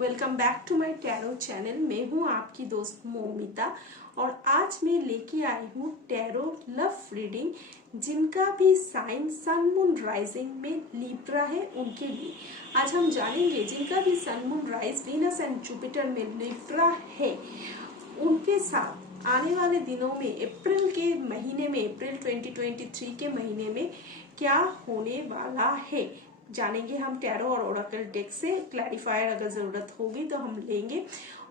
Welcome back to my tarot channel. मैं हूं आपकी दोस्त मोमिता और आज मैं लेके आई हूं टैरो लव रीडिंग। जिनका भी साइन सन मून राइजिंग में लिब्रा है उनके लिए आज हम जानेंगे। जिनका भी sun moon rise Venus and Jupiter में लिब्रा है उनके साथ आने वाले दिनों में अप्रैल के महीने में, अप्रैल 2023 के महीने में क्या होने वाला है जानेंगे हम टैरो और ओरेकल डेक से। क्लैरिफायर अगर जरूरत होगी तो हम लेंगे।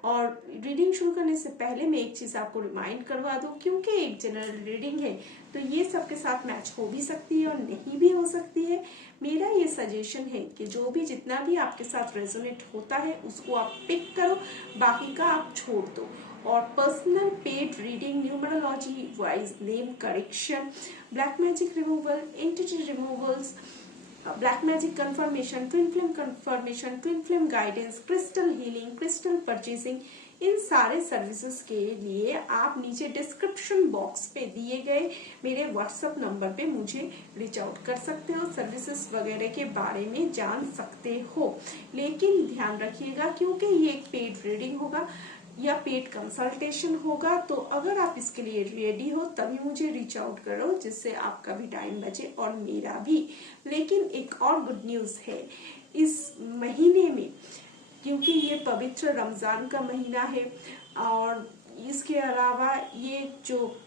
और रीडिंग शुरू करने से पहले मैं एक चीज आपको रिमाइंड करवा दूं, क्योंकि एक जनरल रीडिंग है तो ये सबके साथ मैच हो भी सकती है और नहीं भी हो सकती है। मेरा ये सजेशन है कि जो भी जितना भी आपके साथ रेजोनेट होता है उसको आप पिक करो, बाकी का आप छोड़ दो। और personal paid reading, numerology wise name correction, black magic removal, entity removals, black magic confirmation, twin flame confirmation, twin flame guidance, crystal healing, crystal purchasing, इन सारे सर्विसेज के लिए आप नीचे डिस्क्रिप्शन बॉक्स पे दिए गए मेरे व्हाट्सएप नंबर पे मुझे रीच आउट कर सकते हो। सर्विसेज वगैरह के बारे में जान सकते हो, लेकिन ध्यान रखिएगा क्योंकि ये एक पेड रीडिंग होगा या पेड कंसल्टेशन होगा। तो अगर आप इसके लिए रेडी हो तभी मुझे रीच आउट करो, जिससे आपका भी टाइम बचे और मेरा भी। लेकिन एक और गुड न्यूज है इस महीने में, क्योंकि ये पवित्र रमजान का महीना है और इसके अलावा ये जो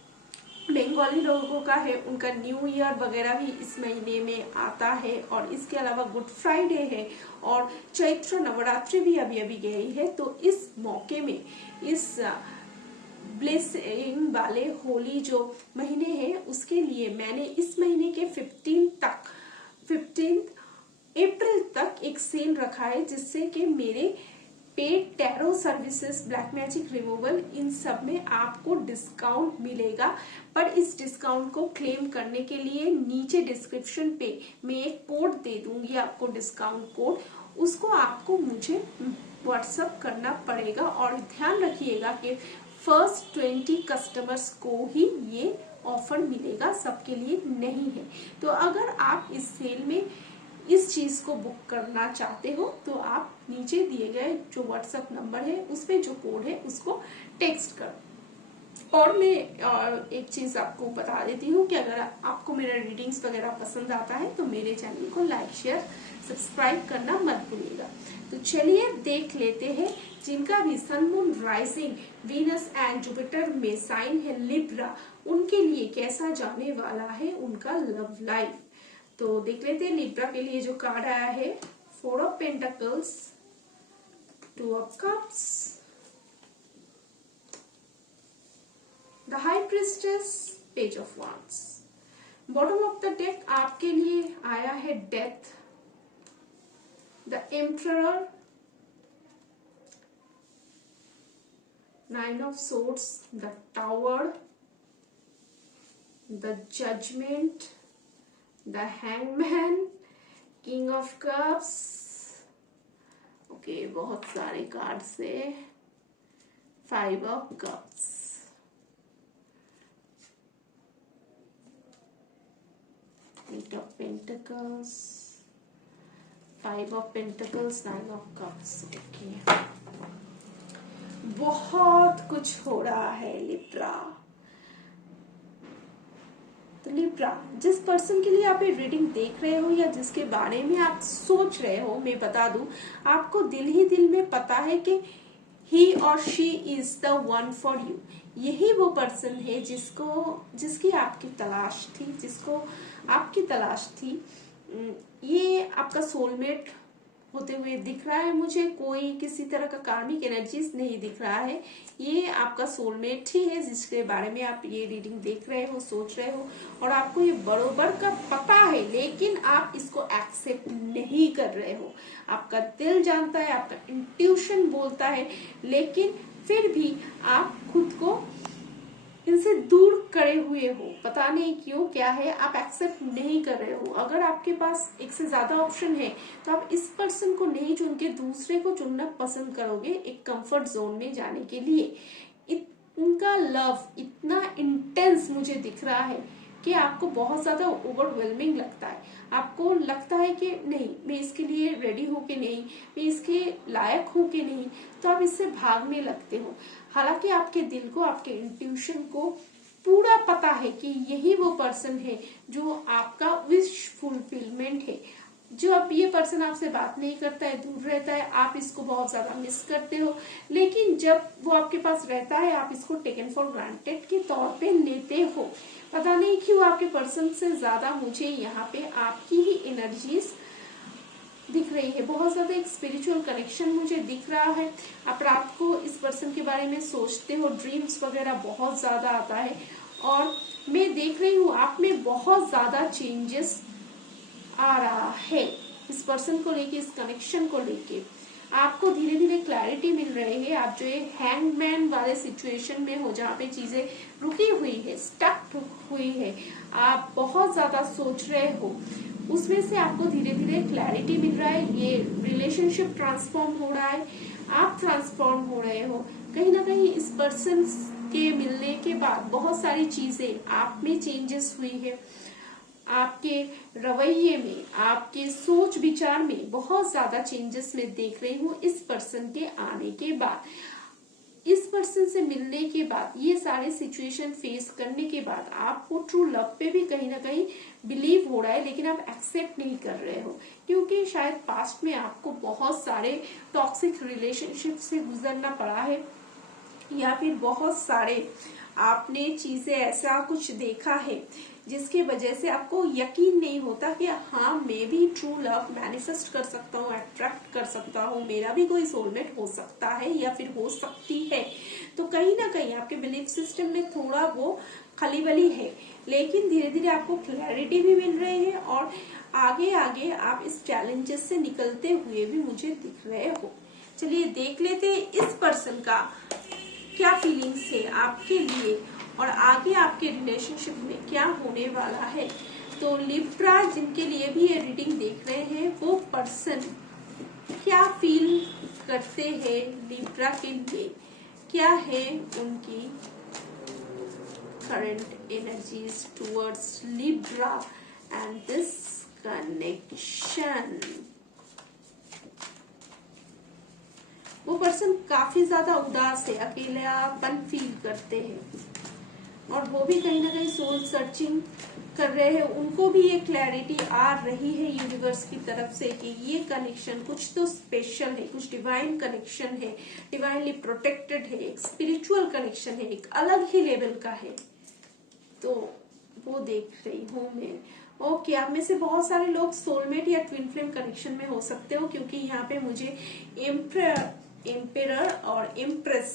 बंगाली लोगों का है उनका न्यू ईयर वगैरह भी इस महीने में आता है। और इसके अलावा गुड फ्राइडे है और चैत्र नवरात्रि भी अभी अभी गई है। तो इस मौके में इस ब्लेसिंग वाले होली जो महीने हैं उसके लिए मैंने इस महीने के 15 अप्रैल तक एक सेल रखा है, जिससे कि मेरे paid tarot services, black magic removal, इन सब में आपको डिस्काउंट मिलेगा। पर इस डिस्काउंट को क्लेम करने के लिए नीचे डिस्क्रिप्शन पे मैं एक कोड दे दूंगी आपको, डिस्काउंट कोड। उसको आपको मुझे व्हाट्सएप करना पड़ेगा और ध्यान रखिएगा कि फर्स्ट 20 कस्टमर्स को ही ये ऑफर मिलेगा, सबके लिए नहीं है। तो अगर आप इस सेल में इस चीज को बुक करना चाहते हो तो आप नीचे दिए गए जो व्हाट्सएप नंबर है उसपे जो कोड है उसको टेक्स्ट करो। और मैं एक चीज आपको बता देती हूँ कि अगर आपको मेरा रीडिंग्स वगैरह पसंद आता है तो मेरे चैनल को लाइक, शेयर, सब्सक्राइब करना मत भूलिएगा। तो चलिए देख लेते हैं जिनका भी sun moon rising Venus and Jupiter में साइन है लिब्रा, उनके लिए कैसा जाने वाला है उनका लव लाइफ। तो देख लेते हैं लिब्रा के लिए जो कार्ड आया है। 4 of pentacles, 2 of cups, the high priestess, page of wands. Bottom of the deck आपके लिए आया है death, the emperor, 9 of swords, the tower, the judgement, the hangman, king of cups. Okay, बहुत सारे कार्ड से 5 of cups, eight of pentacles, 5 of pentacles, 9 of cups. Okay, बहुत कुछ हो रहा है लिब्रा। तो लिब्रा, जिस पर्सन के लिए आप ये रीडिंग देख रहे हो या जिसके बारे में आप सोच रहे हो, मैं बता दूं आपको दिल ही दिल में पता है कि ही और she is the one for you. यही वो पर्सन है जिसकी आपकी तलाश थी, जिसको आपकी तलाश थी। ये आपका सोलमेट होते हुए दिख रहा है मुझे। कोई किसी तरह का कार्मिक एनर्जीज नहीं दिख रहा है। ये आपका सोलमेट ही है जिसके बारे में आप ये रीडिंग देख रहे हो, सोच रहे हो और आपको ये बरोबर का पता है, लेकिन आप इसको एक्सेप्ट नहीं कर रहे हो। आपका दिल जानता है, आपका इंट्यूशन बोलता है, लेकिन फिर भी आप खुद को इनसे दूर करे हुए हो। पता नहीं क्यों, क्या है, आप एक्सेप्ट नहीं कर रहे हो। अगर आपके पास एक से ज्यादा ऑप्शन है तो आप इस पर्सन को नहीं चुन के दूसरे को चुनना पसंद करोगे एक कंफर्ट जोन में जाने के लिए। उनका लव इतना इंटेंस मुझे दिख रहा है कि आपको बहुत ज्यादा ओवरवेलमिंग लगता है। आपको लगता है कि नहीं, मैं इसके लिए रेडी हूँ कि नहीं, मैं इसके लायक हूँ कि नहीं, तो आप इससे भागने लगते हो। हालांकि आपके दिल को, आपके इंट्यूशन को पूरा पता है कि यही वो पर्सन है जो आपका विश फुलफिलमेंट है। जो अब ये पर्सन आपसे बात नहीं करता है, दूर रहता है, आप इसको बहुत ज्यादा मिस करते हो, लेकिन जब वो आपके पास रहता है आप इसको टेकन फॉर ग्रांटेड के तौर पे लेते हो। पता नहीं क्यों आपके पर्सन से ज्यादा मुझे यहाँ पे आपकी ही एनर्जीज दिख रही है। बहुत ज्यादा एक स्पिरिचुअल कनेक्शन मुझे दिख रहा है। आप रात को इस पर्सन के बारे में सोचते हो, ड्रीम्स वगैरह बहुत ज्यादा आता है, और मैं देख रही हूँ आप में बहुत ज्यादा चेंजेस आ रहा है इस पर्सन को लेके, इस कनेक्शन को लेके। आपको धीरे धीरे क्लैरिटी मिल रही है। आप जो ये हैंगमैन वाले सिचुएशन में हो, जहाँ पे चीजें रुकी हुई है, स्टक हुई है, आप बहुत ज्यादा सोच रहे हो, उसमें से आपको धीरे धीरे क्लैरिटी मिल रहा है। ये रिलेशनशिप ट्रांसफॉर्म हो रहा है, आप ट्रांसफॉर्म हो रहे हो। कहीं ना कहीं इस पर्सन के मिलने के बाद बहुत सारी चीजें आप में चेंजेस हुई है। आपके रवैये में, आपके सोच विचार में बहुत ज्यादा चेंजेस मैं देख रही हूँ इस पर्सन के आने के बाद। इस पर्सन से मिलने के बाद, ये सारे सिचुएशन फेस करने के बाद आपको ट्रू लव पे भी कहीं ना कहीं बिलीव हो रहा है, लेकिन आप एक्सेप्ट नहीं कर रहे हो, क्योंकि शायद पास्ट में आपको बहुत सारे टॉक्सिक रिलेशनशिप से गुजरना पड़ा है, या फिर बहुत सारे आपने चीजें ऐसा कुछ देखा है जिसकी वजह से आपको यकीन नहीं होता कि हाँ, मैं भी ट्रू लव मैनिफेस्ट कर सकता हूँ, अट्रैक्ट कर सकता हूँ, मेरा भी कोई सोलमेट हो सकता है या फिर हो सकती है। तो कहीं ना कहीं आपके बिलीफ सिस्टम में थोड़ा वो खलीबली है, लेकिन धीरे धीरे आपको क्लैरिटी भी मिल रही है, और आगे आगे आप इस चैलेंजेस से निकलते हुए भी मुझे दिख रहे हो। चलिए देख लेते हैं इस पर्सन का क्या फीलिंग्स है आपके लिए, और आगे आपके रिलेशनशिप में क्या होने वाला है। तो लिब्रा जिनके लिए भी ये रीडिंग देख रहे हैं, वो पर्सन क्या फील करते हैं लिब्रा के लिए, क्या है उनकी current energies towards Libra and this connection. वो पर्सन काफी ज्यादा उदास है, अकेलापन फील करते हैं, और वो भी कहीं ना कहीं सोल सर्चिंग कर रहे हैं। उनको भी ये क्लैरिटी आ रही है यूनिवर्स की तरफ से कि ये कनेक्शन कुछ तो स्पेशल है, कुछ डिवाइन कनेक्शन है, डिवाइनली प्रोटेक्टेड है, एक स्पिरिचुअल कनेक्शन है, एक अलग ही लेवल का है। तो वो देख रही हूँ मैं। ओके, आप में से बहुत सारे लोग सोलमेट या ट्विन फ्लेम कनेक्शन में हो सकते हो, क्योंकि यहाँ पे मुझे एम्पेरर और एम्प्रेस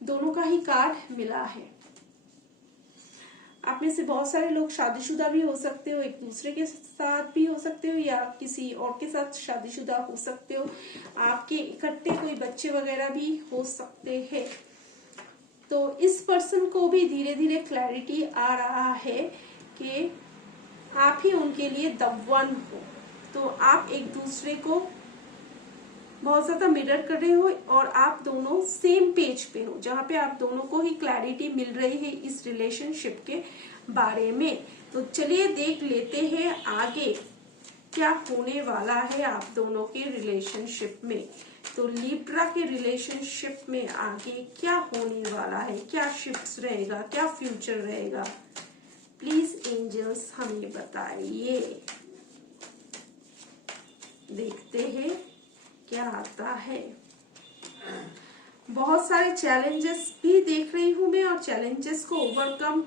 दोनों का ही कार्ड मिला है। आप में से बहुत सारे लोग शादीशुदा भी हो सकते हो, एक दूसरे के साथ भी हो सकते हो, या किसी और के साथ शादीशुदा हो सकते हो। आपके इकट्ठे कोई बच्चे वगैरह भी हो सकते हैं। तो इस पर्सन को भी धीरे धीरे क्लैरिटी आ रहा है कि आप ही उनके लिए द वन हो। तो आप एक दूसरे को बहुत ज्यादा मिरर कर रहे हो, और आप दोनों सेम पेज पे हो, जहाँ पे आप दोनों को ही क्लैरिटी मिल रही है इस रिलेशनशिप के बारे में। तो चलिए देख लेते हैं आगे क्या होने वाला है आप दोनों के रिलेशनशिप में। तो लिब्रा के रिलेशनशिप में आगे क्या होने वाला है, क्या शिफ्ट्स रहेगा, क्या फ्यूचर रहेगा, प्लीज एंजल्स हमें बताइए। देखते हैं क्या आता है। बहुत सारे चैलेंजेस भी देख रही हूँ मैं, और चैलेंजेस को ओवरकम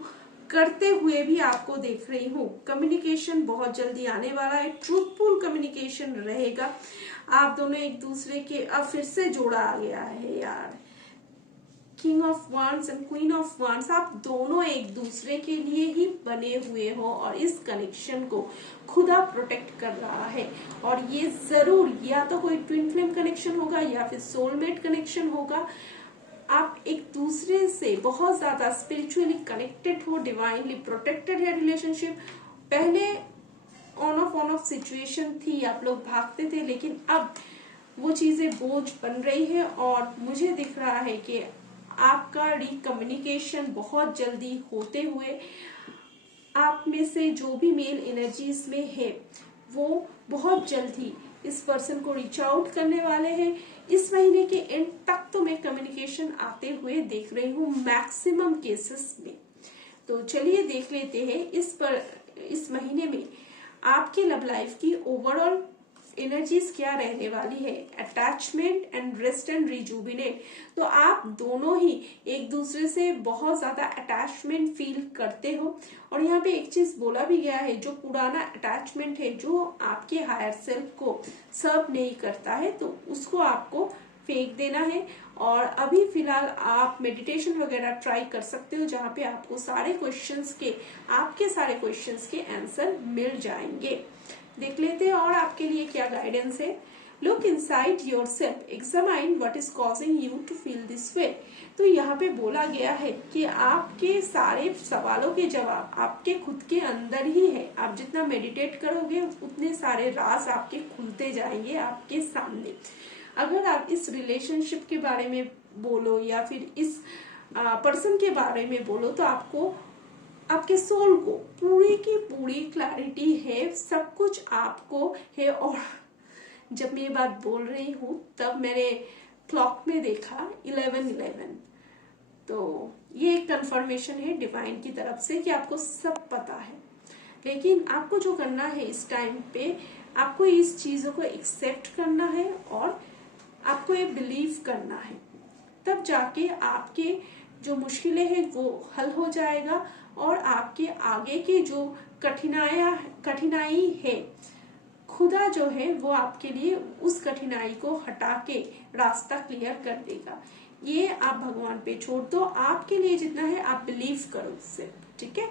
करते हुए भी आपको देख रही हूँ। कम्युनिकेशन बहुत जल्दी आने वाला है, ट्रूथफुल कम्युनिकेशन रहेगा। आप दोनों एक दूसरे के, अब फिर से जोड़ा आ गया है यार, king of wands and queen of wands. आप दोनों एक दूसरे के लिए ही बने हुए हो, और इस कनेक्शन को खुदा प्रोटेक्ट कर रहा है। और ये जरूर या तो कोई ट्विन फ्लेम कनेक्शन होगा या फिर सोलमेट कनेक्शन होगा। आप एक दूसरे से बहुत ज्यादा स्पिरिचुअली कनेक्टेड हो, डिवाइनली प्रोटेक्टेड है रिलेशनशिप। पहले ऑन ऑफ सिचुएशन थी, आप लोग भागते थे, लेकिन अब वो चीजें बोझ बन रही है, और मुझे दिख रहा है कि आपका रिकम्युनिकेशन बहुत जल्दी होते हुए आप में से जो भी मेल एनर्जीज में है वो बहुत जल्द ही इस पर्सन को रीच आउट करने वाले हैं। इस महीने के एंड तक तो मैं कम्युनिकेशन आते हुए देख रही हूँ मैक्सिमम केसेस में। तो चलिए देख लेते हैं इस महीने में आपके लव लाइफ की ओवरऑल एनर्जीज क्या रहने वाली है। Attachment and rest and rejuvenate, तो आप दोनों ही एक दूसरे से बहुत ज्यादा अटैचमेंट फील करते हो। और यहाँ पे एक चीज बोला भी गया है, जो पुराना अटैचमेंट है जो आपके हायर सेल्फ को सर्व नहीं करता है तो उसको आपको फेंक देना है। और अभी फिलहाल आप मेडिटेशन वगैरह ट्राई कर सकते हो जहाँ पे आपको आपके सारे क्वेश्चंस के आंसर मिल जाएंगे। देख लेते हैं और आपके लिए क्या गाइडेंस है। Look inside yourself, examine what is causing you to feel this way. तो यहाँ पे बोला गया है कि आपके सारे सवालों के जवाब आपके खुद के अंदर ही है। आप जितना मेडिटेट करोगे उतने सारे राज आपके खुलते जाएंगे आपके सामने। अगर आप इस रिलेशनशिप के बारे में बोलो या फिर इस पर्सन के बारे में बोलो तो आपको आपके सोल को पूरी की पूरी क्लैरिटी है, सब कुछ आपको है। और जब मैं ये बात बोल रही हूँ तब मैंने क्लॉक में देखा 11:11, तो ये एक कंफर्मेशन है डिवाइन की तरफ से कि आपको सब पता है। लेकिन आपको जो करना है इस टाइम पे, आपको इस चीजों को एक्सेप्ट करना है और आपको ये बिलीव करना है, तब जाके आपके जो मुश्किलें हैं वो हल हो जाएगा। और आपके आगे के जो कठिनाई है, खुदा जो है वो आपके लिए उस कठिनाई को हटा के रास्ता क्लियर कर देगा। ये आप भगवान पे छोड़ दो, आपके लिए जितना है आप बिलीव करो उससे, ठीक है।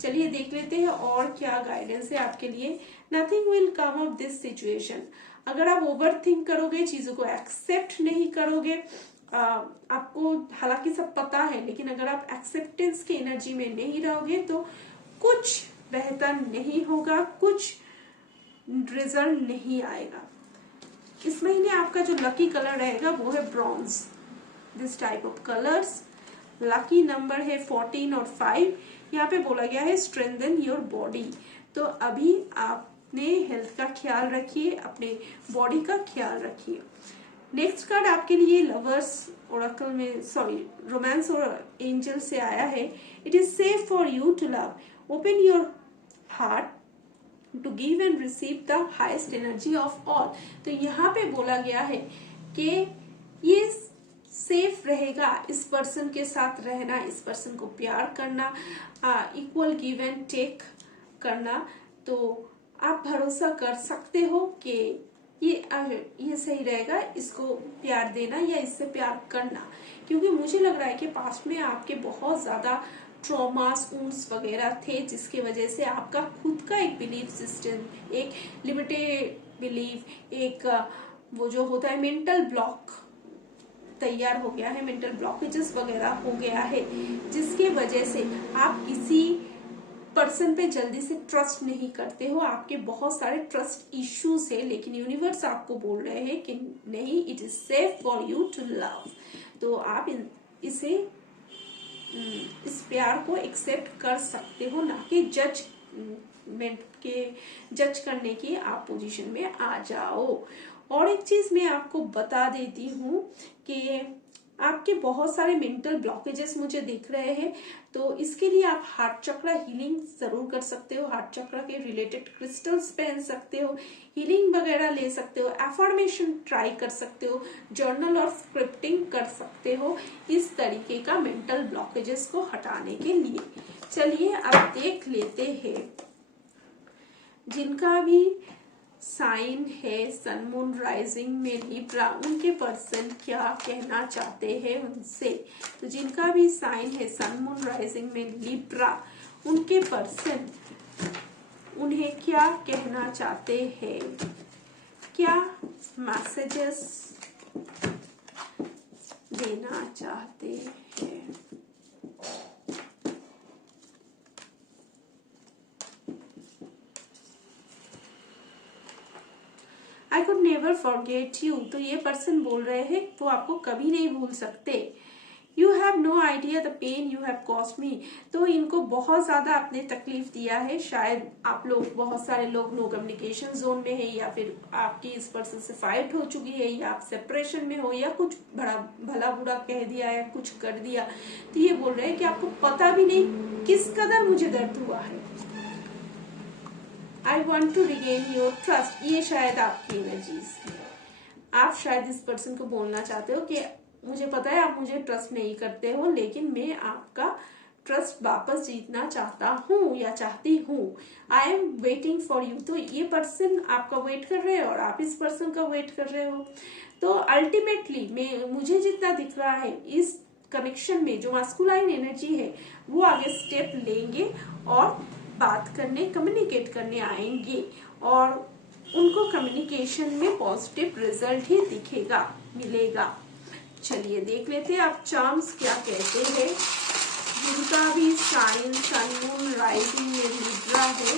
चलिए देख लेते हैं और क्या गाइडेंस है आपके लिए। Nothing will come of this situation, अगर आप ओवर थिंक करोगे, चीजों को एक्सेप्ट नहीं करोगे, आपको हालांकि सब पता है लेकिन अगर आप एक्सेप्टेंस की एनर्जी में नहीं रहोगे तो कुछ बेहतर नहीं होगा, कुछ रिजल्ट नहीं आएगा। इस महीने आपका जो लकी कलर रहेगा वो है bronze. This type of colours, lucky number है 14 और 5। यहाँ पे बोला गया है स्ट्रेंथन योर बॉडी, तो अभी आपने हेल्थ का ख्याल रखिए, अपने बॉडी का ख्याल रखिए। नेक्स्ट कार्ड आपके लिए लवर्स ओरेकल में रोमांस और एंजल से आया है। It is safe for you to love, open your heart to give and receive the highest energy of all. तो यहाँ पे बोला गया है कि ये सेफ रहेगा इस पर्सन के साथ रहना, इस पर्सन को प्यार करना, इक्वल गिव एंड टेक करना। तो आप भरोसा कर सकते हो कि ये सही रहेगा, इसको प्यार देना या इससे प्यार करना। क्योंकि मुझे लग रहा है कि पास्ट में आपके बहुत ज्यादा ट्रॉमास वुंड्स वगैरह थे जिसकी वजह से आपका खुद का एक बिलीफ सिस्टम, एक लिमिटेड बिलीफ, एक वो जो होता है मेंटल ब्लॉक तैयार हो गया है, मेंटल ब्लॉकेजेस वगैरह हो गया है, जिसके वजह से आप किसी पर्सन पे जल्दी से ट्रस्ट नहीं करते हो। आपके बहुत सारे ट्रस्ट इश्यूज है, लेकिन यूनिवर्स आपको बोल रहे हैं कि नहीं, it is safe for you to love. तो आप इस प्यार को एक्सेप्ट कर सकते हो, ना कि जज करने की आप पोजीशन में आ जाओ। और एक चीज मैं आपको बता देती हूँ कि आपके बहुत सारे मेंटल ब्लॉकेजेस मुझे दिख रहे हैं, तो इसके लिए आप हार्ट चक्र हीलिंग जरूर कर सकते हो। हार्ट चक्र के रिलेटेड क्रिस्टल्स पहन सकते हो, हीलिंग वगैरह ले सकते हो, एफर्मेशन ट्राई कर सकते हो, जर्नल और स्क्रिप्टिंग कर सकते हो, इस तरीके का मेंटल ब्लॉकेजेस को हटाने के लिए। चलिए अब देख लेते हैं जिनका भी साइन है सन मून राइजिंग में लिब्रा, उनके पर्सन क्या कहना चाहते हैं उनसे। तो जिनका भी साइन है सन मून राइजिंग में लिब्रा, उनके पर्सन उन्हें क्या कहना चाहते हैं, क्या मैसेजेस देना चाहते हैं। I could never forget you, तो ये पर्सन बोल रहे हैं वो आपको कभी नहीं भूल सकते। You have no idea the pain you have cost me. तो इनको बहुत ज्यादा आपने तकलीफ दिया है। शायद आप लोग, बहुत सारे लोग नो कम्युनिकेशन जोन में है, या फिर आपकी इस पर्सन से फाइट हो चुकी है, या आप सेपरेशन में हो, या कुछ बड़ा भला बुरा कह दिया या कुछ कर दिया। तो ये बोल रहे हैं कि आपको पता भी नहीं किस कदर मुझे दर्द हुआ है। I want to regain your trust. ये शायद आपकी एनर्जीज है। आप शायद इस पर्सन को बोलना चाहते हो कि मुझे पता है आप मुझे ट्रस्ट नहीं करते हो, लेकिन मैं आपका ट्रस्ट वापस जीतना चाहता हूँ या चाहती हूँ। I am waiting for you. तो ये पर्सन आपका वेट कर रहे हैं और आप इस पर्सन का वेट कर रहे हो। तो अल्टीमेटली मुझे जितना दिख रहा है, इस कनेक्शन में जो मास्कुलाइन एनर्जी है वो आगे स्टेप लेंगे और बात करने, कम्युनिकेट करने आएंगे, और उनको कम्युनिकेशन में पॉजिटिव रिजल्ट ही दिखेगा, मिलेगा। चलिए देख लेते हैं आप चार्म्स क्या कहते हैं। जिनका भी साइन सन मून राइजिंग में लिब्रा है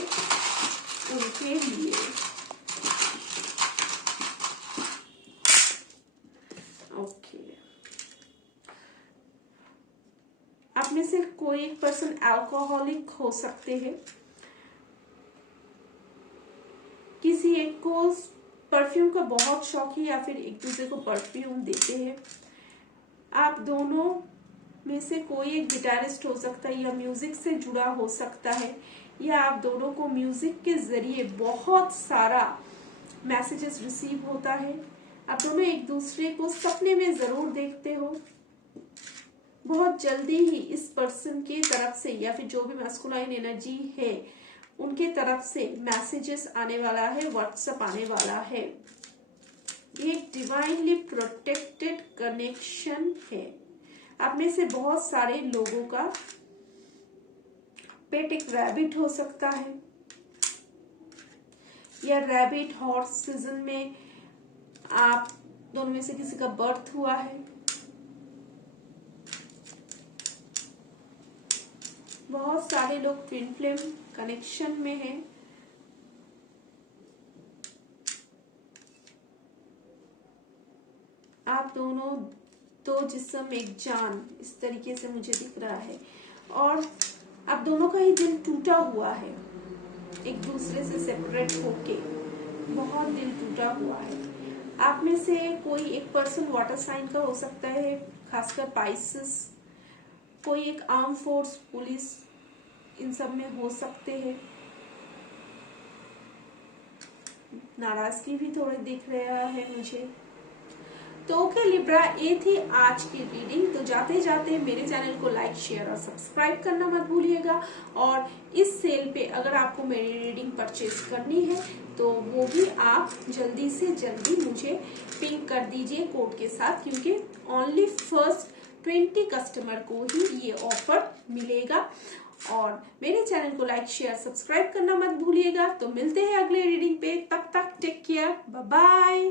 उनके लिए। ओके, आप में से कोई एक पर्सन अल्कोहलिक हो सकते हैं। किसी एक को परफ्यूम का बहुत शौक है, या फिर एक दूसरे को परफ्यूम देते हैं। आप दोनों में से कोई एक गिटारिस्ट हो सकता है, या म्यूजिक से जुड़ा हो सकता है, या आप दोनों को म्यूजिक के जरिए बहुत सारा मैसेजेस रिसीव होता है। आप दोनों एक दूसरे को सपने में जरूर देखते हो। बहुत जल्दी ही इस पर्सन की तरफ से, या फिर जो भी मैस्कुलाइन एनर्जी है उनके तरफ से मैसेजेस आने वाला है, व्हाट्सएप आने वाला है। एक डिवाइनली प्रोटेक्टेड कनेक्शन है। आप में से बहुत सारे लोगों का पेट एक रैबिट हो सकता है, या रैबिट हॉर्स सीजन में आप दोनों में से किसी का बर्थ हुआ है। बहुत सारे लोग ट्विन फ्लेम कनेक्शन में हैं। आप दोनों दो जिस्म एक जान, इस तरीके से मुझे दिख रहा है। और आप दोनों का ही दिल टूटा हुआ है, एक दूसरे से सेपरेट होके बहुत दिल टूटा हुआ है। आप में से कोई एक पर्सन वाटर साइन का हो सकता है, खासकर पाइसेस। कोई एक आर्म फोर्स, पुलिस, इन सब में हो सकते हैं। नाराजगी भी थोड़े दिख रहा है मुझे। तो ओके लिब्रा, ये थी आज की रीडिंग। तो जाते जाते मेरे चैनल को लाइक, शेयर और सब्सक्राइब करना मत भूलिएगा। और इस सेल पे अगर आपको मेरी रीडिंग परचेज करनी है तो वो भी आप जल्दी से जल्दी मुझे पिंक कर दीजिए कोड के साथ, क्योंकि ओनली फर्स्ट 20 कस्टमर को ही ये ऑफर मिलेगा। और मेरे चैनल को लाइक, शेयर, सब्सक्राइब करना मत भूलिएगा। तो मिलते हैं अगले रीडिंग पे, तब तक टेक केयर, बाय बाय।